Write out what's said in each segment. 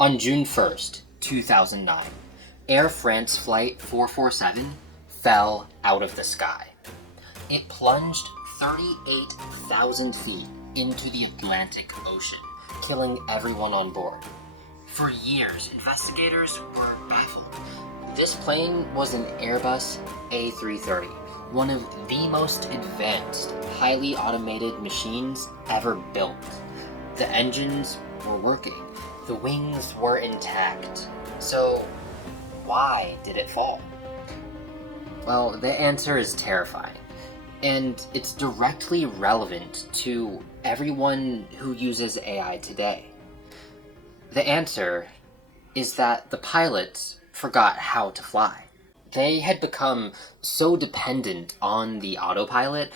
On June 1st, 2009, Air France Flight 447 fell out of the sky. It plunged 38,000 feet into the Atlantic Ocean, killing everyone on board. For years, investigators were baffled. This plane was an Airbus A330, one of the most advanced, highly automated machines ever built. The engines were working. The wings were intact. So, why did it fall? Well, the answer is terrifying, and it's directly relevant to everyone who uses AI today. The answer is that the pilots forgot how to fly. They had become so dependent on the autopilot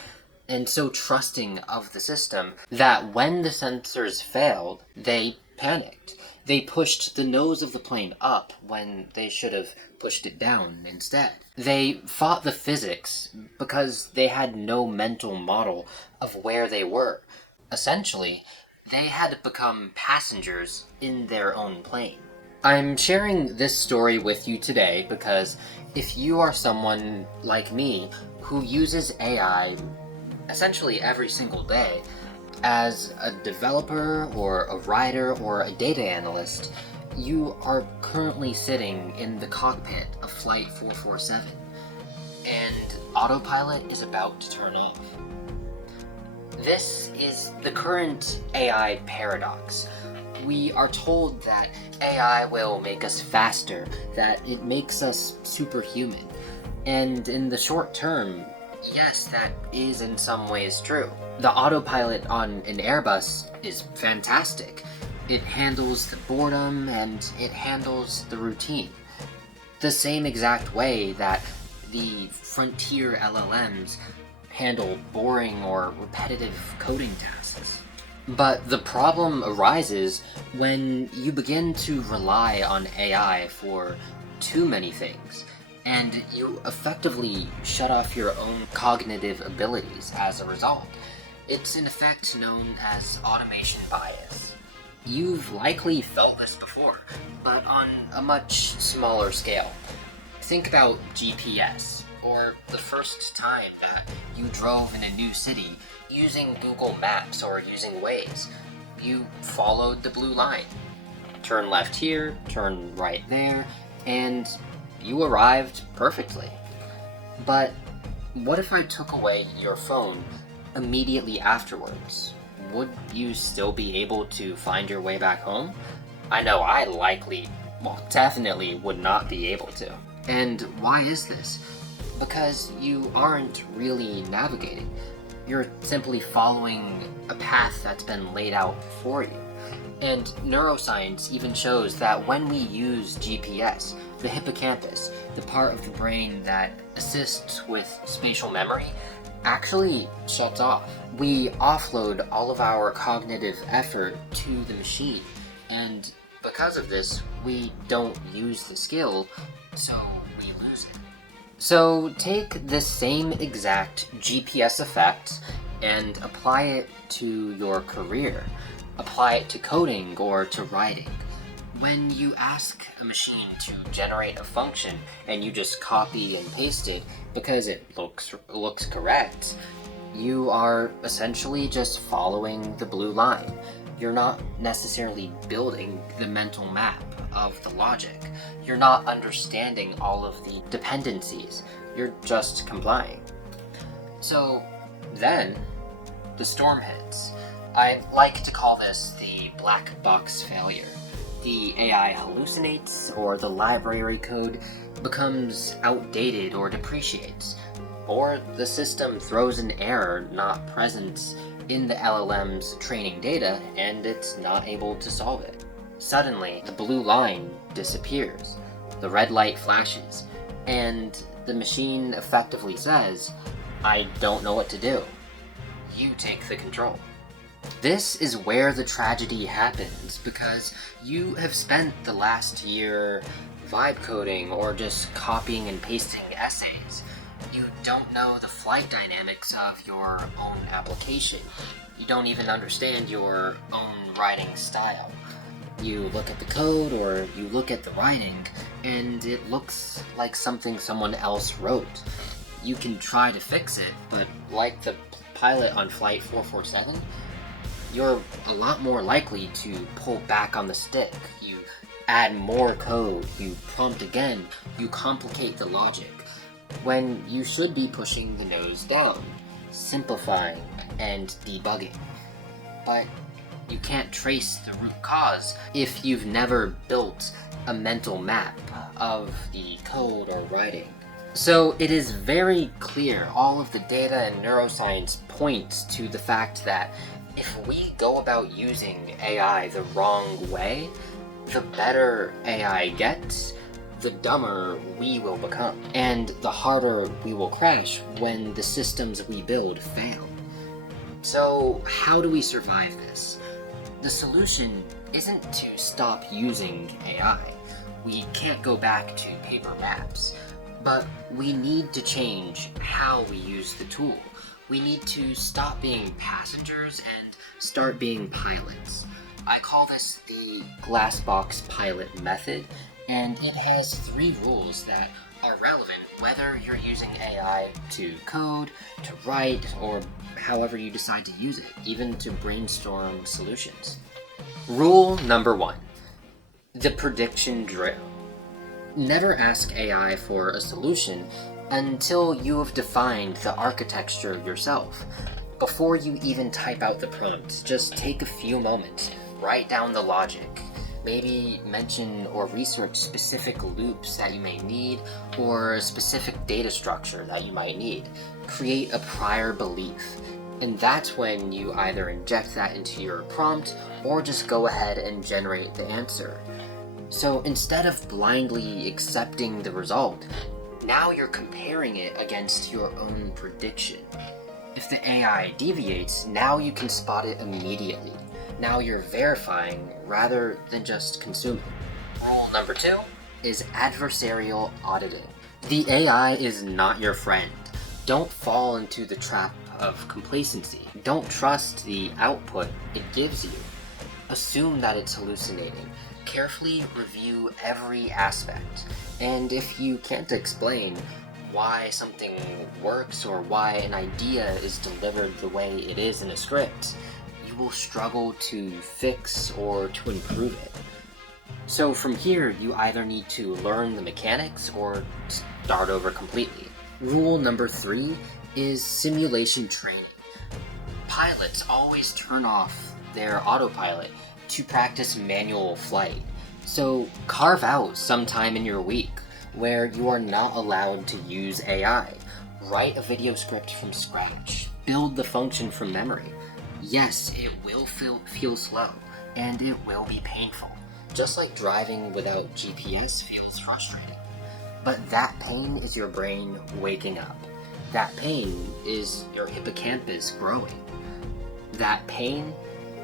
and so trusting of the system that when the sensors failed, they panicked. They pushed the nose of the plane up when they should have pushed it down instead. They fought the physics because they had no mental model of where they were. Essentially, they had become passengers in their own plane. I'm sharing this story with you today because if you are someone like me who uses AI essentially every single day, as a developer or a writer or a data analyst, you are currently sitting in the cockpit of Flight 447, and autopilot is about to turn off. This is the current AI paradox. We are told that AI will make us faster, that it makes us superhuman, and in the short term, yes, that is in some ways true. The autopilot on an Airbus is fantastic. It handles the boredom and it handles the routine. The same exact way that the frontier LLMs handle boring or repetitive coding tasks. But the problem arises when you begin to rely on AI for too many things, and you effectively shut off your own cognitive abilities as a result. It's in effect known as automation bias. You've likely felt this before, but on a much smaller scale. Think about GPS, or the first time that you drove in a new city using Google Maps or using Waze. You followed the blue line. Turn left here, turn right there, and you arrived perfectly. But what if I took away your phone immediately afterwards? Would you still be able to find your way back home? I know I definitely would not be able to. And why is this? Because you aren't really navigating. You're simply following a path that's been laid out for you. And neuroscience even shows that when we use GPS, the hippocampus, the part of the brain that assists with spatial memory, actually shuts off. We offload all of our cognitive effort to the machine, and because of this, we don't use the skill, so we lose it. So take this same exact GPS effect and apply it to your career. Apply it to coding or to writing. When you ask a machine to generate a function and you just copy and paste it because it looks correct, you are essentially just following the blue line. You're not necessarily building the mental map of the logic. You're not understanding all of the dependencies. You're just complying. So then, the storm hits. I like to call this the black box failure. The AI hallucinates, or the library code becomes outdated or depreciates, or the system throws an error not present in the LLM's training data and it's not able to solve it. Suddenly, the blue line disappears, the red light flashes, and the machine effectively says, "I don't know what to do. You take the control." This is where the tragedy happens, because you have spent the last year vibe coding or just copying and pasting essays. You don't know the flight dynamics of your own application. You don't even understand your own writing style. You look at the code or you look at the writing, and it looks like something someone else wrote. You can try to fix it, but like the pilot on Flight 447, you're a lot more likely to pull back on the stick. You add more code, you prompt again, you complicate the logic, when you should be pushing the nose down, simplifying and debugging. But you can't trace the root cause if you've never built a mental map of the code or writing. So it is very clear, all of the data and neuroscience points to the fact that if we go about using AI the wrong way, the better AI gets, the dumber we will become, and the harder we will crash when the systems we build fail. So how do we survive this? The solution isn't to stop using AI. We can't go back to paper maps, but we need to change how we use the tool. We need to stop being passengers and start being pilots. I call this the glass box pilot method, and it has 3 rules that are relevant whether you're using AI to code, to write, or however you decide to use it, even to brainstorm solutions. Rule number 1, the prediction drill. Never ask AI for a solution until you have defined the architecture yourself. Before you even type out the prompt, just take a few moments, write down the logic, maybe mention or research specific loops that you may need, or a specific data structure that you might need. Create a prior belief, and that's when you either inject that into your prompt or just go ahead and generate the answer. So instead of blindly accepting the result, now you're comparing it against your own prediction. If the AI deviates, now you can spot it immediately. Now you're verifying rather than just consuming. Rule number 2 is adversarial auditing. The AI is not your friend. Don't fall into the trap of complacency. Don't trust the output it gives you. Assume that it's hallucinating. Carefully review every aspect. And if you can't explain why something works or why an idea is delivered the way it is in a script, you will struggle to fix or to improve it. So from here, you either need to learn the mechanics or start over completely. Rule number 3 is simulation training. Pilots always turn off their autopilot to practice manual flight. So carve out some time in your week where you are not allowed to use AI. Write a video script from scratch. Build the function from memory. Yes, it will feel slow, and it will be painful. Just like driving without GPS feels frustrating. But that pain is your brain waking up. That pain is your hippocampus growing. That pain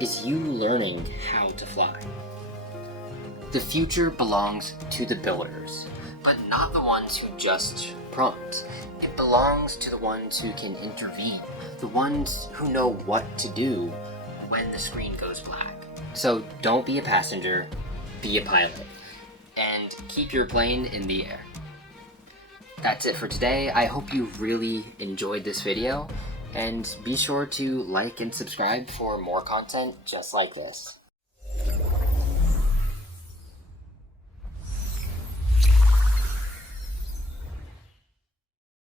is you learning how to fly. The future belongs to the builders, but not the ones who just prompt. It belongs to the ones who can intervene, the ones who know what to do when the screen goes black. So don't be a passenger, be a pilot, and keep your plane in the air. That's it for today. I hope you really enjoyed this video, and be sure to like and subscribe for more content just like this.